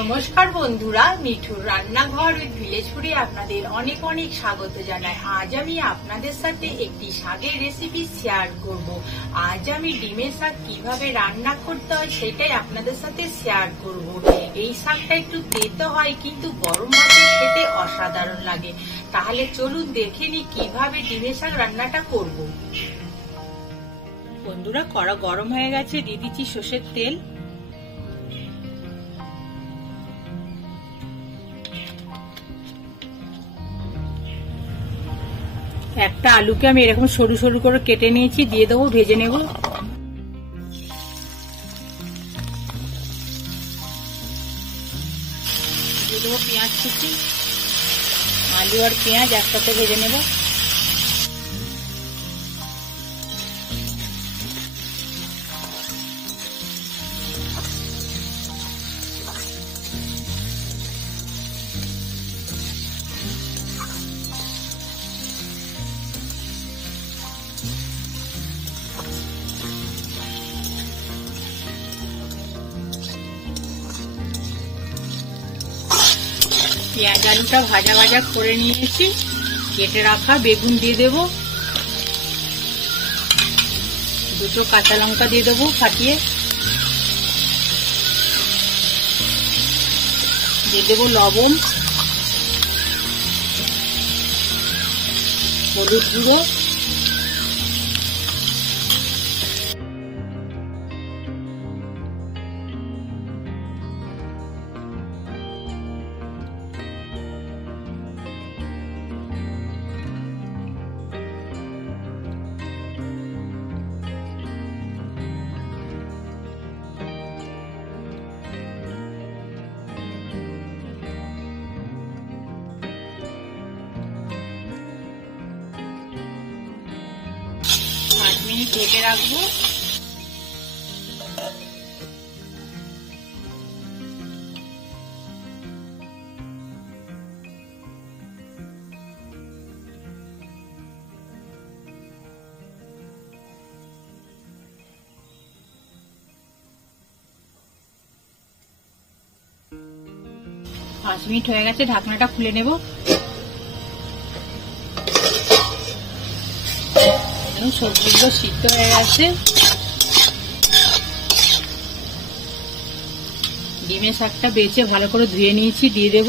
নমস্কার বন্ধুরা, মিঠুর রান্নাঘর উইথ ভিলেজপুরে আপনাদের অনেক অনেক স্বাগত জানাই। আজ আমি আপনাদের সাথে একটি শাকের রেসিপি শেয়ার করব। আজ আমি ডিমের শাক কিভাবে রান্না করতে হয় সেটাই আপনাদের সাথে শেয়ার করব। এই শাকটা একটু তেতো হয় কিন্তু গরম ভাতে খেতে অসাধারণ লাগে। তাহলে চলুন দেখে নি কিভাবে ডিমের শাক রান্নাটা করব। বন্ধুরা, কড়া গরম হয়ে গেছে, দিয়ে দিচ্ছি সর্ষের তেল। একটা আলুকে আমি এরকম সরু সরু করে কেটে নিয়েছি, দিয়ে দেবো, ভেজে নেব। দিয়ে দেবো পেঁয়াজ কুচি। আলু আর পেঁয়াজ একসাথে ভেজে নেব। পেঁয়াজ আলুটা ভাজা ভাজা করে নিয়েছি। কেটে রাখা বেগুন দিয়ে দেব, দুটো কাঁচা লঙ্কা দিয়ে দেবো ফাটিয়ে, দিয়ে দেবো লবণ, হলুদ গুঁড়ো, ঢেকে রাখবো। পাঁচ মিনিট হয়ে গেছে, ঢাকনাটা খুলে নেব। সবজিগুলো সিদ্ধ হয়ে গেছে। ডিমের শাকটা বেছে ভালো করে ধুয়ে নিয়েছি, দিয়ে দেব।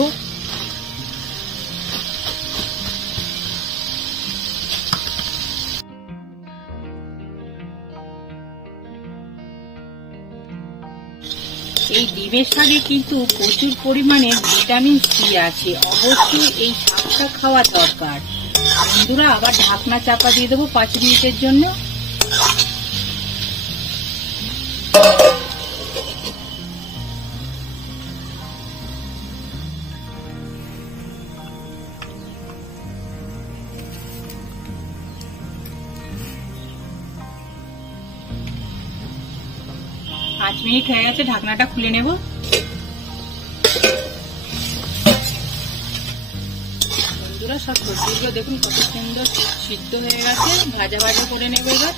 এই ডিমের শাকে কিন্তু প্রচুর পরিমাণে ভিটামিন সি আছে, অবশ্যই এই শাকটা খাওয়া দরকার। বন্ধুরা, আবার ঢাকনা চাপা দিয়ে দেবো 5 মিনিটের জন্য। পাঁচ মিনিট হয়ে গেছে, ঢাকনাটা খুলে নেব। সব সবজিগুলো দেখুন কত সুন্দর সিদ্ধ হয়ে গেছে, ভাজা ভাজা করে নেব এবার।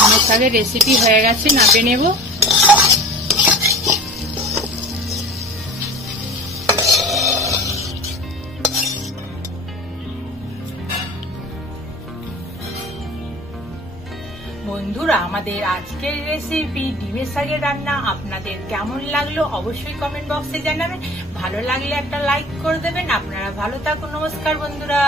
ডিমের শাকের রেসিপি হয়ে গেছে, নামিয়ে নেব। বন্ধুরা, আমাদের আজকের রেসিপি ডিমের শাকের রান্না আপনাদের কেমন লাগলো অবশ্যই কমেন্ট বক্সে জানাবেন। ভালো লাগলে একটা লাইক করে দেবেন। আপনারা ভালো থাকুন। নমস্কার বন্ধুরা।